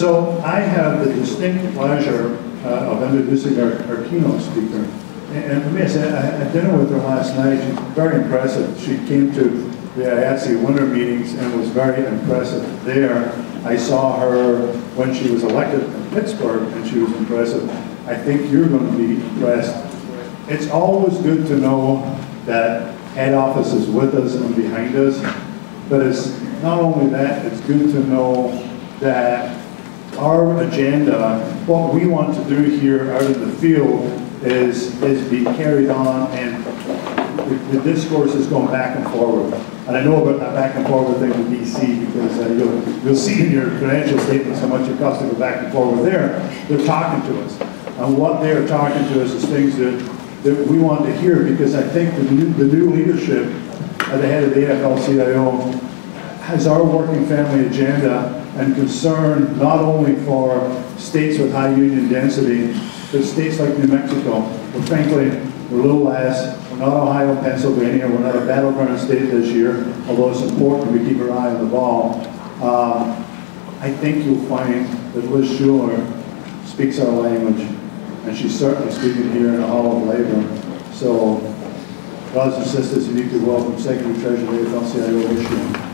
So I have the distinct pleasure of introducing our keynote speaker. And for me, I had dinner with her last night. She's very impressive. She came to the IATSE winter meetings and was very impressive there. I saw her when she was elected in Pittsburgh, and she was impressive. I think you're going to be impressed. It's always good to know that head office is with us and behind us, but it's not only that, it's good to know that our agenda, what we want to do here out in the field is be carried on, and the discourse is going back and forward. And I know about that back and forward thing with DC, because you'll see in your credential statements how much it costs to go back and forward there. They're talking to us. And what they're talking to us is things that we want to hear, because I think the new leadership at the head of the AFL-CIO has our working family agenda and concern not only for states with high union density, but states like New Mexico, where frankly, we're a little less. We're not Ohio, Pennsylvania. We're not a battleground state this year, although it's important we keep our eye on the ball. I think you'll find that Liz Schuler speaks our language, and she's certainly speaking here in the Hall of Labor. So, brothers and sisters, you need to welcome Secretary Treasurer of the AFL-CIO Liz Schuler.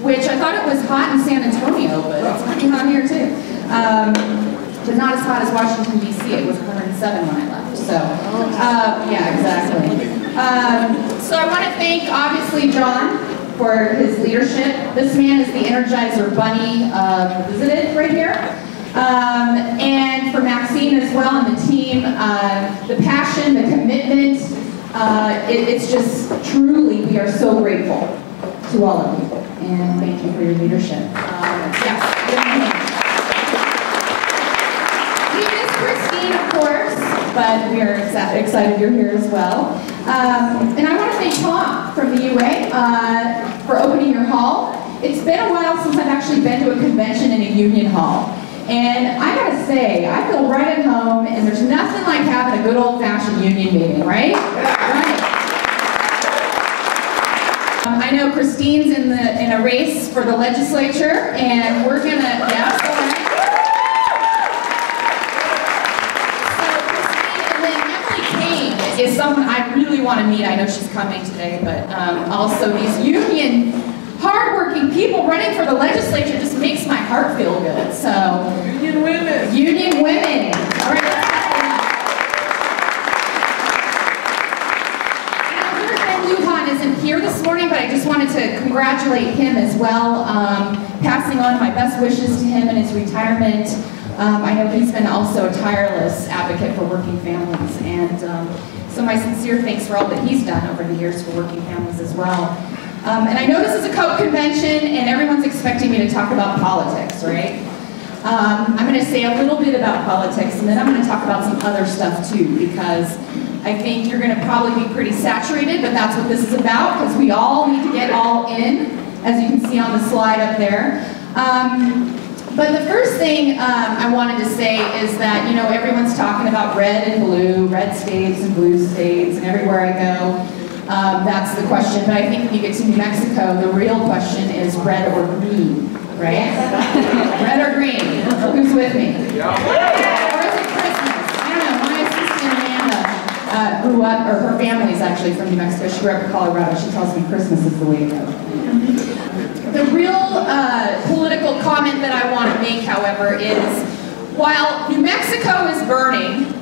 Which I thought it was hot in San Antonio, but it's pretty hot here too. But not as hot as Washington, D.C. It was 107 when I left. So, yeah, exactly. So I want to thank, obviously, John for his leadership. This man is the Energizer Bunny visited right here. And for Maxine as well and the team, the passion, the commitment, it's just truly, we are so grateful to all of you. And thank you for your leadership. Yes. We miss Christine, of course, but we are excited you're here as well. And I want to thank Tom from the UA for opening your hall. It's been a while since I've actually been to a convention in a union hall. And I gotta say, I feel right at home, and there's nothing like having a good old-fashioned union meeting, right? Right. I know Christine's in a race for the legislature, and we're gonna, yeah, go ahead. So Christine, and then Emily Kane is someone I really want to meet. I know she's coming today, but also these union, hardworking people running for the legislature just makes my heart feel good. So union women. Union women. All right. Here this morning, but I just wanted to congratulate him as well, passing on my best wishes to him in his retirement. I know he's been also a tireless advocate for working families, and so my sincere thanks for all that he's done over the years for working families as well. And I know this is a C.O.P.E convention, and everyone's expecting me to talk about politics, right? I'm going to say a little bit about politics, and then I'm going to talk about some other stuff too, because I think you're going to probably be pretty saturated, but that's what this is about, because we all need to get all in, as you can see on the slide up there. But the first thing I wanted to say is that, you know, everyone's talking about red and blue, red states and blue states, and everywhere I go, that's the question. But I think when you get to New Mexico, the real question is red or green, right? Red or green? Who's with me? Yeah. Or is it Christmas? I don't know. My assistant Amanda grew up, or her family's actually from New Mexico. She grew up in Colorado. She tells me Christmas is the way to go. The real political comment that I want to make, however, is while New Mexico is burning,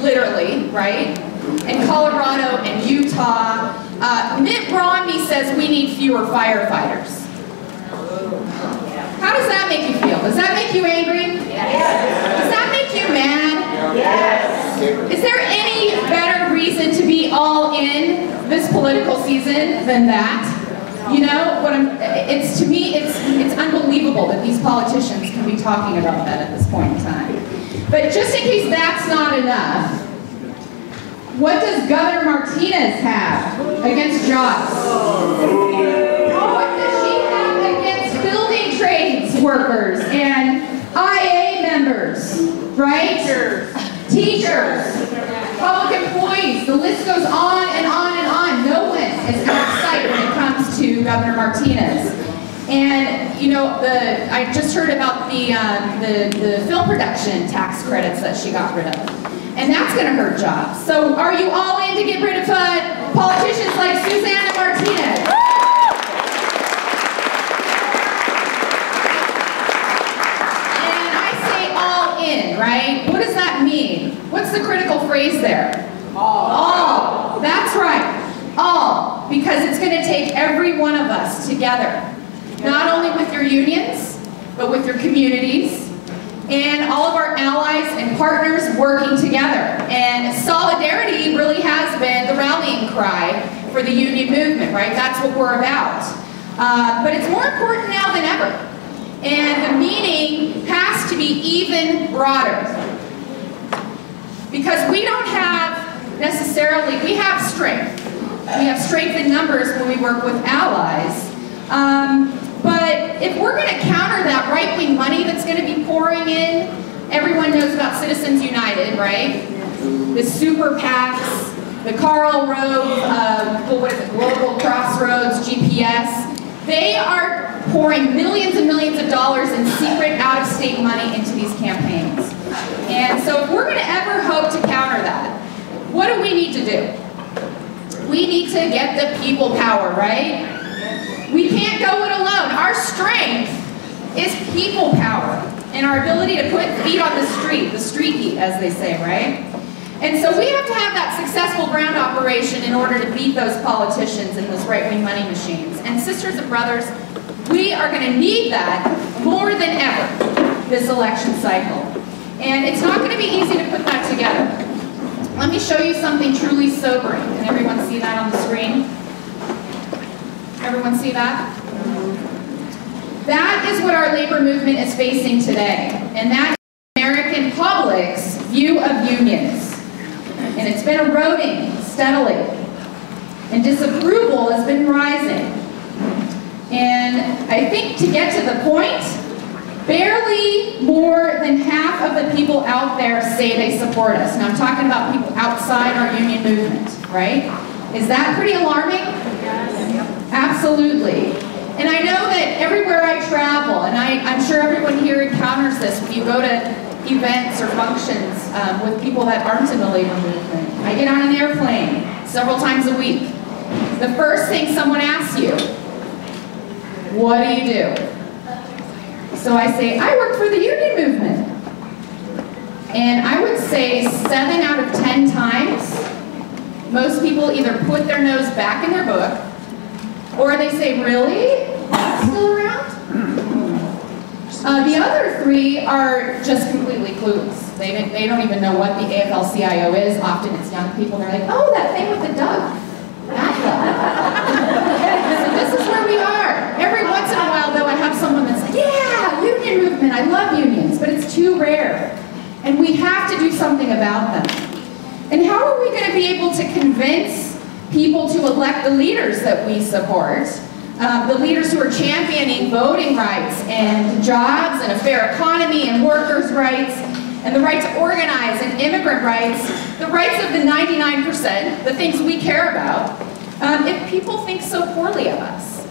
literally, right, and Colorado and Utah, Mitt Romney says we need fewer firefighters. How does that make you feel? Does that make you angry? Yes. Does that make you mad? Yes. Is there any better reason to be all in this political season than that? You know, to me, it's unbelievable that these politicians can be talking about that at this point in time. But just in case that's not enough, What does Governor Martinez have against jobs? What does she have against building trades workers and IA members, right? Teachers, public employees, the list goes on and on and on. No one is out of sight when it comes to Governor Martinez. And, you know, I just heard about the film production tax credits that she got rid of. And that's going to hurt jobs. So are you all in to get rid of politicians like Susanna Martinez? And I say all in, right? What does that mean? What's the critical phrase there? All. That's right. All. Because it's going to take every one of us together. Not only with your unions, but with your communities, and all of our allies and partners working together. And solidarity really has been the rallying cry for the union movement, right? That's what we're about. But it's more important now than ever. And the meaning has to be even broader. Because we don't have necessarily, we have strength. We have strength in numbers when we work with allies. But if we're going to counter that right-wing money that's going to be pouring in, everyone knows about Citizens United, right? The super PACs, the Karl Rove, what is it, Global Crossroads, GPS. They are pouring millions and millions of dollars in secret out-of-state money into these campaigns. And so if we're going to ever hope to counter that, what do we need to do? We need to get the people power, right? We can't go it alone. Our strength is people power and our ability to put feet on the street heat, as they say, right? And so we have to have that successful ground operation in order to beat those politicians and those right-wing money machines. And sisters and brothers, we are going to need that more than ever this election cycle. And it's not going to be easy to put that together. Let me show you something truly sobering. Can everyone see that on the screen? Everyone see that? That is what our labor movement is facing today. And that is the American public's view of unions. And it's been eroding steadily. And disapproval has been rising. And I think to get to the point, barely more than half of the people out there say they support us. And I'm talking about people outside our union movement, right? Is that pretty alarming? Yes. Absolutely. And I know that everywhere I travel, and I'm sure everyone here encounters this when you go to events or functions with people that aren't in the labor movement. I get on an airplane several times a week. The first thing someone asks you, what do you do? So I say, I work for the union movement. And I would say 7 out of 10 times, most people either put their nose back in their book, or they say, really? That's still around? The other 3 are just completely clueless. They don't even know what the AFL-CIO is. Often it's young people, they're like, oh, that thing with the duck. So this is where we are. Every once in a while, though, I have someone that's like, yeah, union movement, I love unions, but it's too rare. And we have to do something about them. And how are we going to be able to convince people to elect the leaders that we support, the leaders who are championing voting rights and jobs and a fair economy and workers' rights and the right to organize and immigrant rights, the rights of the 99%, the things we care about, if people think so poorly of us,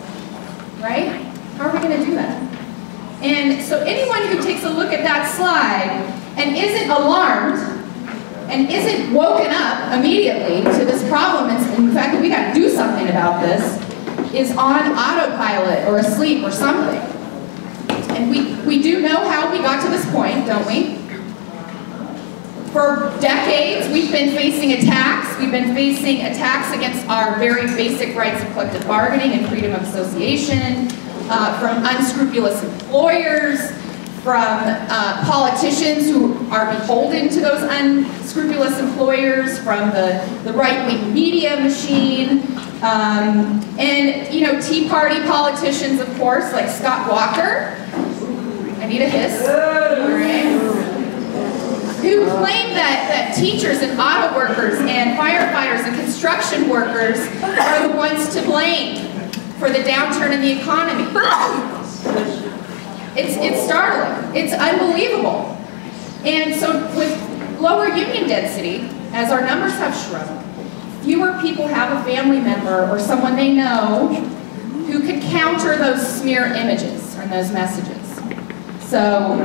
right? How are we going to do that? And so anyone who takes a look at that slide and isn't alarmed and isn't woken up immediately to this problem, and the fact that we got to do something about this, is on autopilot or asleep or something. And we do know how we got to this point, don't we? For decades, we've been facing attacks. We've been facing attacks against our very basic rights of collective bargaining and freedom of association, from unscrupulous employers, from politicians who are beholden to those unscrupulous employers, from the right-wing media machine, and, you know, Tea Party politicians, of course, like Scott Walker. I need a hiss. All right. who claim that teachers and auto workers and firefighters and construction workers are the ones to blame for the downturn in the economy. It's startling. It's unbelievable. And so with lower union density, as our numbers have shrunk, fewer people have a family member or someone they know who could counter those smear images and those messages. So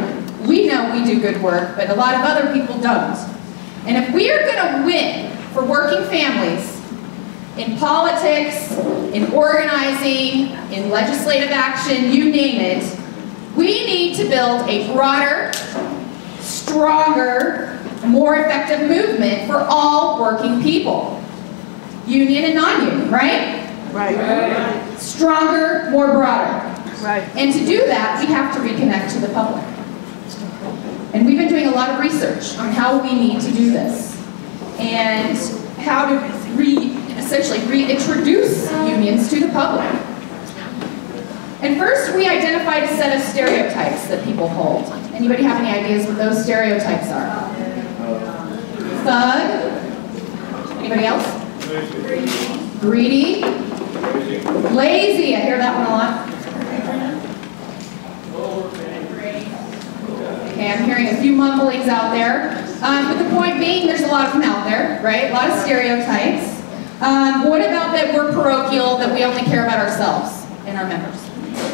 we know we do good work, but a lot of other people don't. And if we are going to win for working families in politics, in organizing, in legislative action, you name it, we need to build a broader, stronger, more effective movement for all working people. Union and non-union, right? Right. Stronger, more broader. Right. And to do that, we have to reconnect to the public. And we've been doing a lot of research on how we need to do this and how to essentially reintroduce unions to the public. And first, we identified a set of stereotypes that people hold. Anybody have any ideas what those stereotypes are? Thug? Anybody else? Greedy? Lazy. I hear that one a lot. Okay, I'm hearing a few mumblings out there. But the point being, there's a lot of them out there, right? A lot of stereotypes. What about that we're parochial, that we only care about ourselves and our members?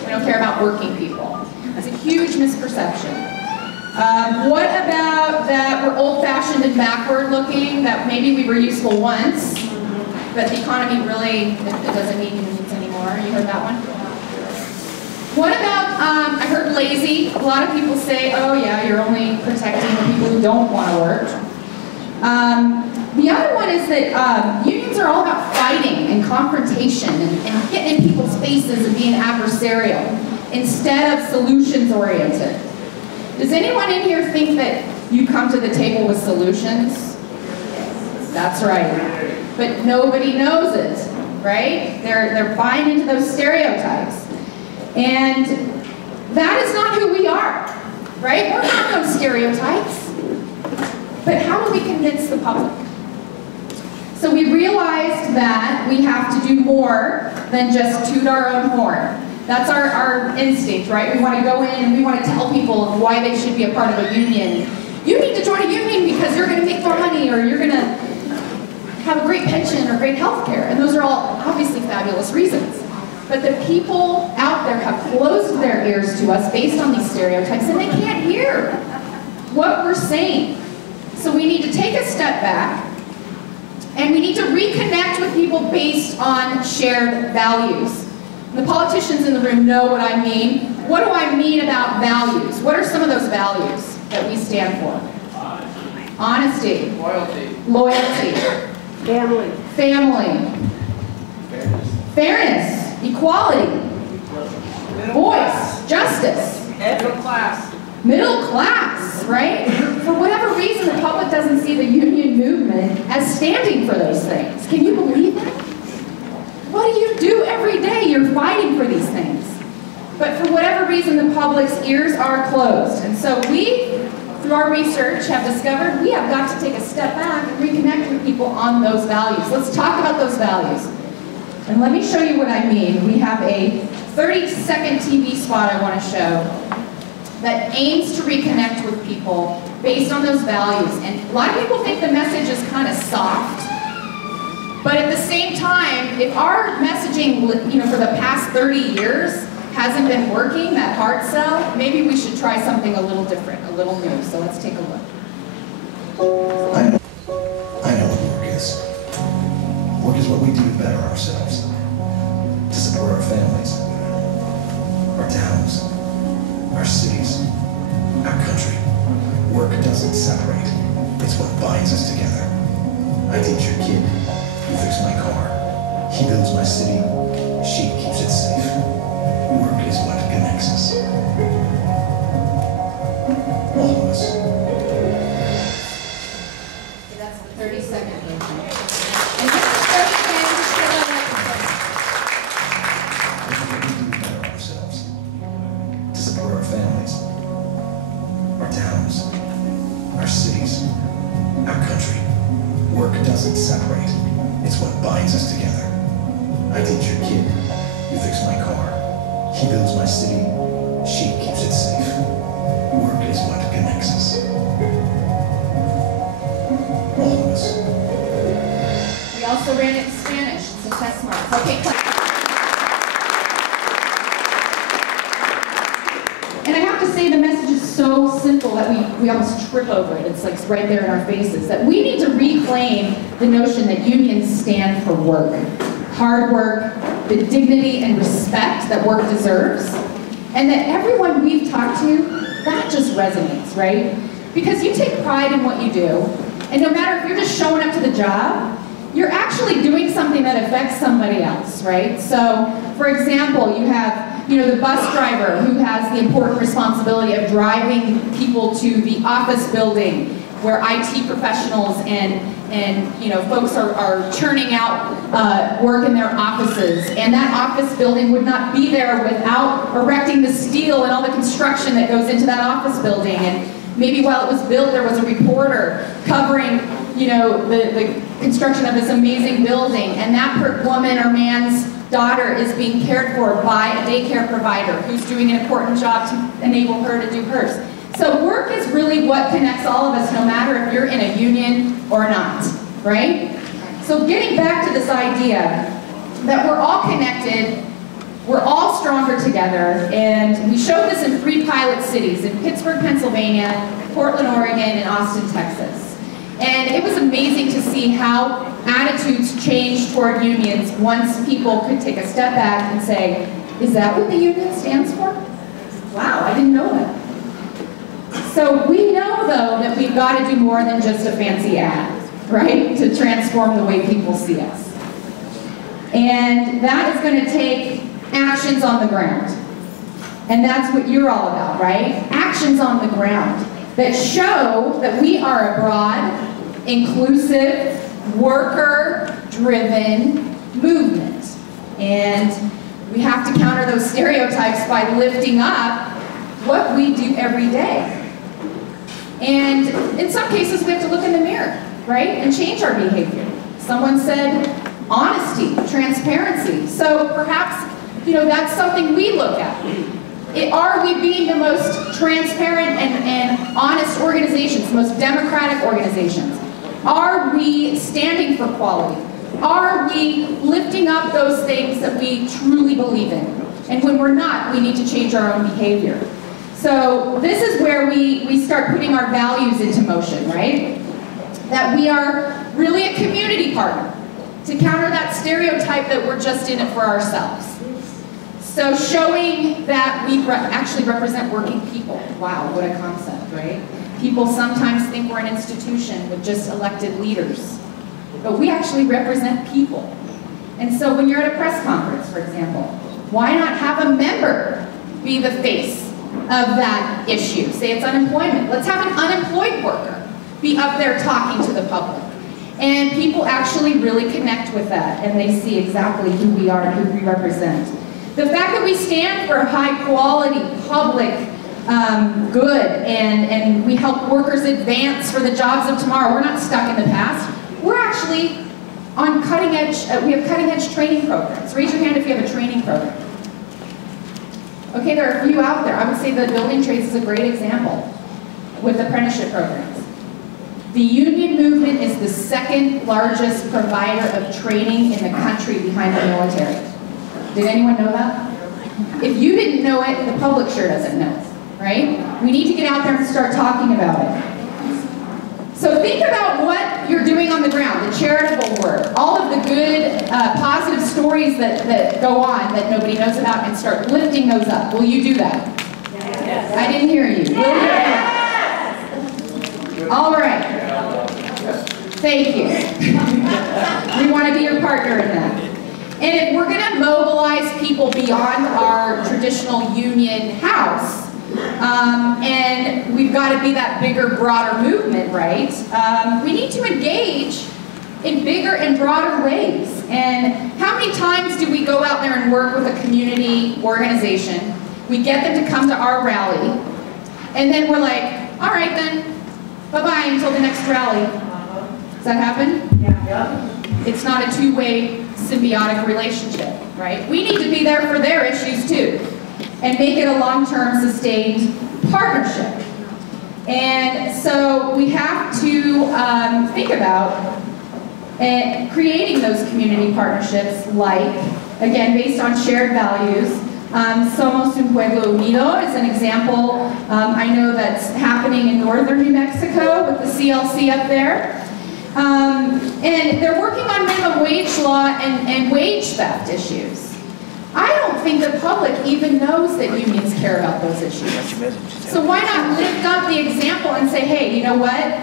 We don't care about working people. That's a huge misperception. What about that we're old-fashioned and backward-looking, that maybe we were useful once, but the economy really it doesn't need unions anymore? You heard that one? What about, I heard lazy. A lot of people say, oh yeah, you're only protecting the people who don't want to work. The other one is that unions are all about fighting and confrontation and getting in people's faces and being adversarial instead of solutions-oriented. Does anyone in here think that you come to the table with solutions? That's right. But nobody knows it, right? They're buying into those stereotypes. And that is not who we are, right? We're not those stereotypes. But how do we convince the public? So we realized that we have to do more than just toot our own horn. That's our instinct, right? We want to go in and we want to tell people why they should be a part of a union. You need to join a union because you're going to make more money, or you're going to have a great pension or great health care. And those are all obviously fabulous reasons. But the people out there have closed their ears to us based on these stereotypes, and they can't hear what we're saying. So we need to take a step back, and we need to reconnect with people based on shared values. The politicians in the room know what I mean. What do I mean about values? What are some of those values that we stand for? Honesty. Loyalty. Family. Fairness. Equality. Voice. Justice. Middle class, right? For whatever reason, the public doesn't see the union movement as standing for those things. Can you believe it? What do you do every day? You're fighting for these things. But for whatever reason, the public's ears are closed. And so we, through our research, have discovered we have got to take a step back and reconnect with people on those values. Let's talk about those values. And let me show you what I mean. We have a 30-second TV spot I want to show that aims to reconnect with people based on those values. And a lot of people think the message is kind of soft. But at the same time, if our messaging, for the past 30 years hasn't been working, that hard sell, maybe we should try something a little different, a little new. So let's take a look. I know what work is. Work is what we do to better ourselves, to support our families, our towns, our cities, our country. Work doesn't separate. It's what binds us together. I teach your kid. He fixes my car. He builds my city. She keeps it safe. Work is what connects us. All of us. Okay, that's the 30-second version. And this is 30 seconds to show We do better ourselves, to support our families, our towns, our cities, Work doesn't separate. It's what binds us together. I teach your kid. You fix my car. He builds my city. She keeps it safe. Work is what connects us. All of us. We also ran it in Spanish. It's a test mark. Okay, clap. And I have to say the message is so simple that we almost trip over it. It's like right there in our faces. That we need to reclaim the notion that unions stand for work. Hard work, the dignity and respect that work deserves. And that everyone we've talked to, that just resonates, right? Because you take pride in what you do. And no matter if you're just showing up to the job, you're actually doing something that affects somebody else, right? So, for example, you have the bus driver who has the important responsibility of driving people to the office building where IT professionals and folks are churning out work in their offices. And that office building would not be there without erecting the steel and all the construction that goes into that office building. And maybe while it was built, there was a reporter covering the construction of this amazing building. And that woman or man's daughter is being cared for by a daycare provider who's doing an important job to enable her to do hers. So work is really what connects all of us, no matter if you're in a union or not, right? So getting back to this idea that we're all connected, we're all stronger together, and we showed this in 3 pilot cities, in Pittsburgh, Pennsylvania, Portland, Oregon, and Austin, Texas. And it was amazing to see how attitudes changed toward unions once people could take a step back and say, is that what the union stands for? Wow, I didn't know that. So we know, though, that we've got to do more than just a fancy ad, right, to transform the way people see us. And that is going to take actions on the ground. And that's what you're all about, right? Actions on the ground that show that we are a broad, inclusive, worker-driven movement. And we have to counter those stereotypes by lifting up what we do every day. And in some cases, we have to look in the mirror, right, and change our behavior. Someone said honesty, transparency. So perhaps, that's something we look at. Are we being the most transparent and honest organizations, the most democratic organizations? Are we standing for quality? Are we lifting up those things that we truly believe in? And when we're not, we need to change our own behavior. So this is where we start putting our values into motion, right? That we are really a community partner to counter that stereotype that we're just in it for ourselves. So showing that we actually represent working people. Wow, what a concept, right? People sometimes think we're an institution with just elected leaders, but we actually represent people. And so when you're at a press conference, for example, why not have a member be the face of that issue? Say it's unemployment. Let's have an unemployed worker be up there talking to the public. And people actually really connect with that, and they see exactly who we are and who we represent. The fact that we stand for high quality public good and we help workers advance for the jobs of tomorrow. We're not stuck in the past. We're actually on cutting edge, we have cutting edge training programs. Raise your hand if you have a training program. Okay, there are a few out there. I would say the building trades is a great example with apprenticeship programs. The union movement is the second largest provider of training in the country behind the military. Did anyone know that? If you didn't know it, the public sure doesn't know it, right? We need to get out there and start talking about it. So think about what you're doing on the ground, the charitable work, all of the good, positive stories that go on that nobody knows about, and start lifting those up. Will you do that? Yes. I didn't hear you. Will you? All right. Thank you. We want to be your partner in that. And if we're going to mobilize people beyond our traditional union house, and we've got to be that bigger, broader movement, right? We need to engage in bigger and broader ways. And how many times do we go out there and work with a community organization? We get them to come to our rally, and then we're like, all right then, bye-bye until the next rally. Does that happen? Yeah. It's not a two-way symbiotic relationship, right? We need to be there for their issues too, and make it a long-term sustained partnership. And so we have to think about creating those community partnerships, like, again, based on shared values. Somos un pueblo unido is an example. I know that's happening in northern New Mexico with the CLC up there. And they're working on minimum wage law and wage theft issues. I don't think the public even knows that unions care about those issues. So why not lift up the example and say, hey, you know what?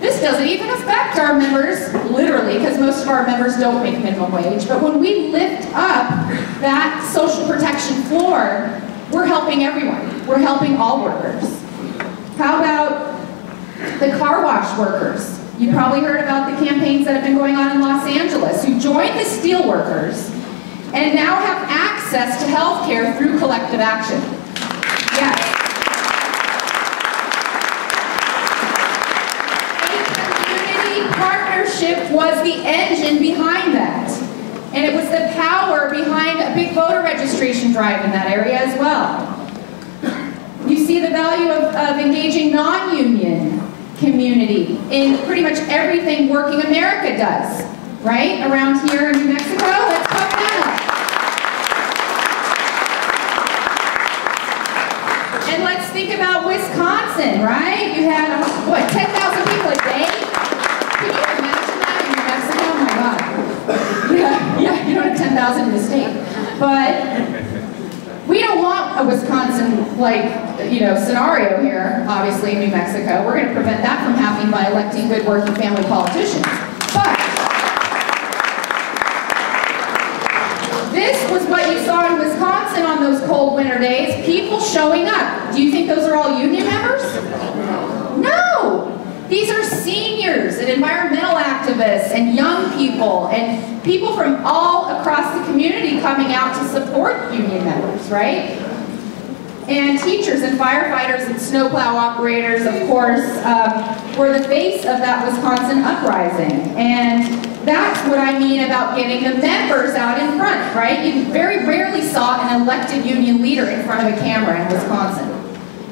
This doesn't even affect our members, literally, because most of our members don't make minimum wage. But when we lift up that social protection floor, we're helping everyone. We're helping all workers. How about the car wash workers? You probably heard about the campaigns that have been going on in Los Angeles, who joined the steel workers and now have access to health care through collective action. Yes. Partnership was the engine behind that. And it was the power behind a big voter registration drive in that area as well. You see the value of engaging non-union community in pretty much everything Working America does, right? Around here in New Mexico, let's talk that up. And let's think about Wisconsin, right? You had, what, 10,000 people a day? Can you imagine that in New Mexico? Oh my God. Yeah, you don't have 10,000 in the state. But we don't want a Wisconsin, scenario here, obviously, in New Mexico. We're going to prevent that from happening by electing good working family politicians. But this was what you saw in Wisconsin on those cold winter days. People showing up. Do you think those are all union members? No! These are seniors and environmental activists and young people and people from all across the community coming out to support union members, right? And teachers and firefighters and snowplow operators, of course, were the face of that Wisconsin uprising. And that's what I mean about getting the members out in front, right? You very rarely saw an elected union leader in front of a camera in Wisconsin.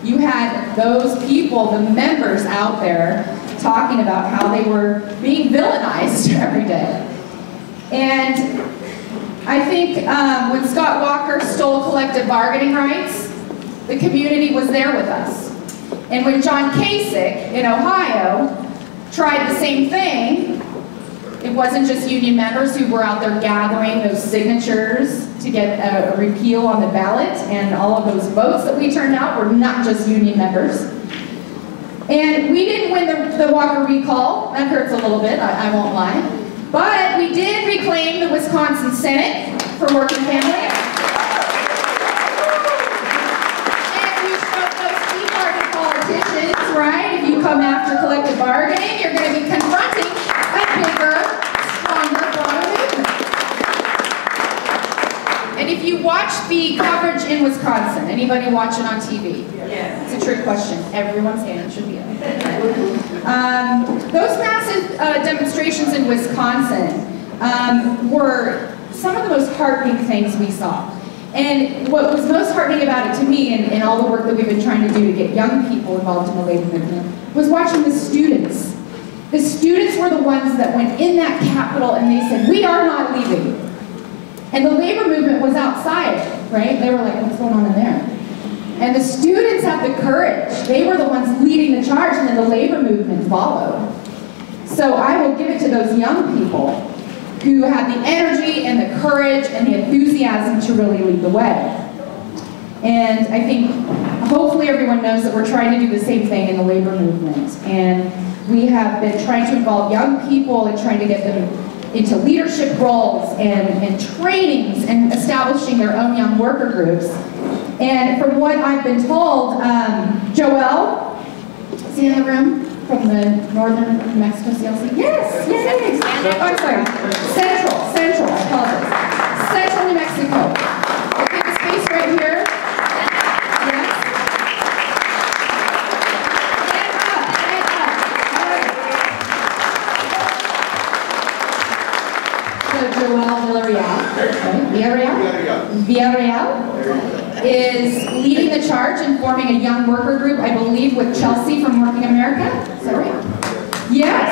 You had those people, the members out there, talking about how they were being villainized every day. And I think when Scott Walker stole collective bargaining rights, the community was there with us. And when John Kasich in Ohio tried the same thing, it wasn't just union members who were out there gathering those signatures to get a repeal on the ballot, and all of those votes that we turned out were not just union members. And we didn't win the Walker recall. That hurts a little bit, I won't lie. But we did reclaim the Wisconsin Senate for working families. Right? If you come after collective bargaining, you're going to be confronting a bigger, stronger, broader movement. And if you watch the coverage in Wisconsin, anybody watching on TV? Yes. It's a trick question. Everyone's hand should be up. Those massive demonstrations in Wisconsin were some of the most heartening things we saw. And what was most heartening about it to me, and all the work that we've been trying to do to get young people involved in the labor movement, was watching the students. The students were the ones that went in that Capitol and they said, we are not leaving. And the labor movement was outside, right? They were like, what's going on in there? And the students had the courage. They were the ones leading the charge, and then the labor movement followed. So I will give it to those young people who had the energy and the courage and the enthusiasm to really lead the way. And I think hopefully everyone knows that we're trying to do the same thing in the labor movement. And we have been trying to involve young people and trying to get them into leadership roles and trainings and establishing their own young worker groups. And from what I've been told, Joelle, is he in the room? From the northern New Mexico CLC? Yes, yes. Oh, I'm sorry. Central, I apologize. Central New Mexico. Okay, the space right here. Yes. Stand up. All right. So Joel Villarreal is leading the charge in forming a young worker group, I believe, with Chelsea from Working America. Is that right? Yes.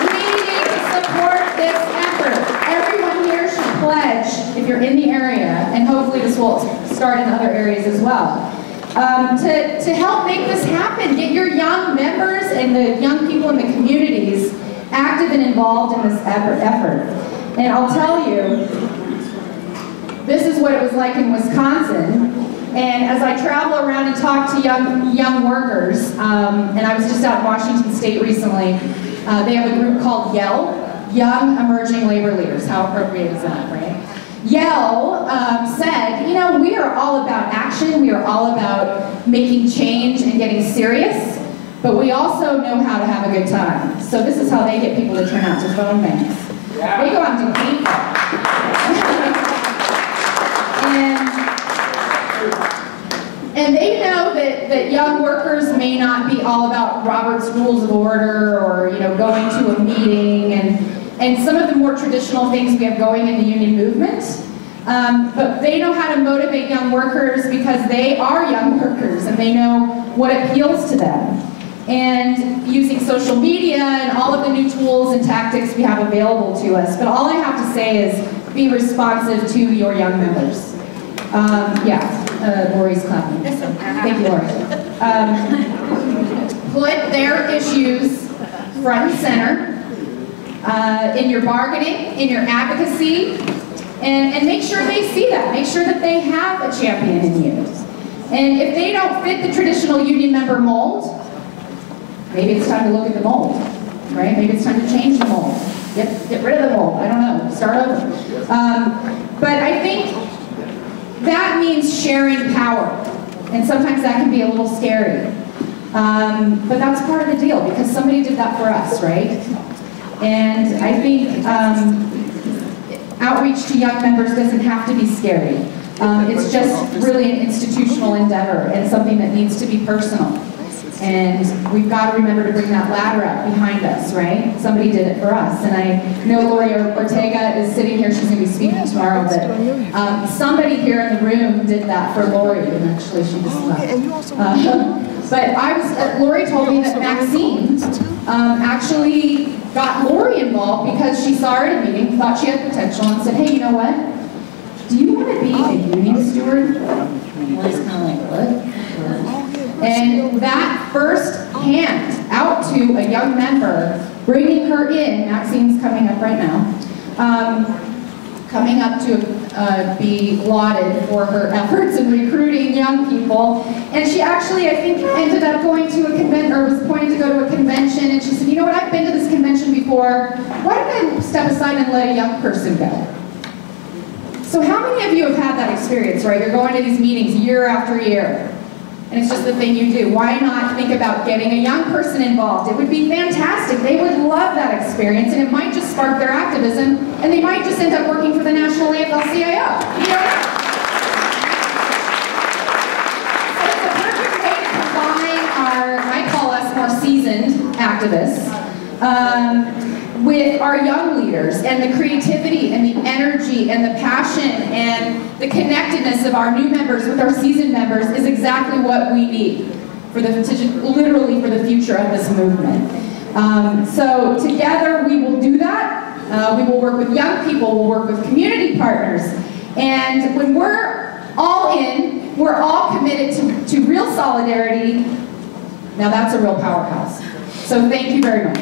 We need to support this effort. Everyone here should pledge, if you're in the area, and hopefully this will start in other areas as well, to help make this happen. Get your young members and the young people in the communities active and involved in this effort. And I'll tell you, this is what it was like in Wisconsin. And as I travel around and talk to young workers, and I was just out in Washington State recently, they have a group called YEL, Young Emerging Labor Leaders. How appropriate is that, right? YEL said, you know, we are all about action, we are all about making change and getting serious, but we also know how to have a good time. So this is how they get people to turn out to phone banks. Yeah. They go out and do paintball. And they know that young workers may not be all about Robert's Rules of Order or, you know, going to a meeting and some of the more traditional things we have going in the union movement. But they know how to motivate young workers because they are young workers and they know what appeals to them. And using social media and all of the new tools and tactics we have available to us. But all I have to say is be responsive to your young members. Lori's clapping. Thank you, Lori. Put their issues front and center in your bargaining, in your advocacy, and make sure they see that. Make sure that they have a champion in you. And if they don't fit the traditional union member mold, maybe it's time to look at the mold, right? Maybe it's time to change the mold. Get rid of the mold. I don't know. Start over. But I think that means sharing power. And sometimes that can be a little scary. But that's part of the deal because somebody did that for us, right? And I think outreach to young members doesn't have to be scary. It's just really an institutional endeavor and something that needs to be personal. And we've got to remember to bring that ladder up behind us, right? Somebody did it for us. And I know Lori Ortega is sitting here. She's going to be speaking tomorrow. But somebody here in the room did that for Lori. And actually, she just left. But Lori told me that Maxine actually got Lori involved because she saw her at a meeting, thought she had potential, and said, hey, you know what? Do you want to be a union steward? Lori's kind of like, what? And that first hand out to a young member, bringing her in, Maxine's coming up right now, coming up to be lauded for her efforts in recruiting young people. And she actually, I think, ended up going to a convention, or was pointing to go to a convention, and she said, you know what, I've been to this convention before, why don't I step aside and let a young person go? So how many of you have had that experience, right? You're going to these meetings year after year. And it's just the thing you do. Why not think about getting a young person involved? It would be fantastic. They would love that experience, and it might just spark their activism, and they might just end up working for the National AFL-CIO. You know? So it's a perfect way to combine our, I call us more seasoned activists, with our young leaders, and the creativity and the energy and the passion and the connectedness of our new members with our seasoned members is exactly what we need for literally for the future of this movement. So together we will do that. We will work with young people, we'll work with community partners, and when we're all in, we're all committed to real solidarity. Now that's a real powerhouse. So thank you very much.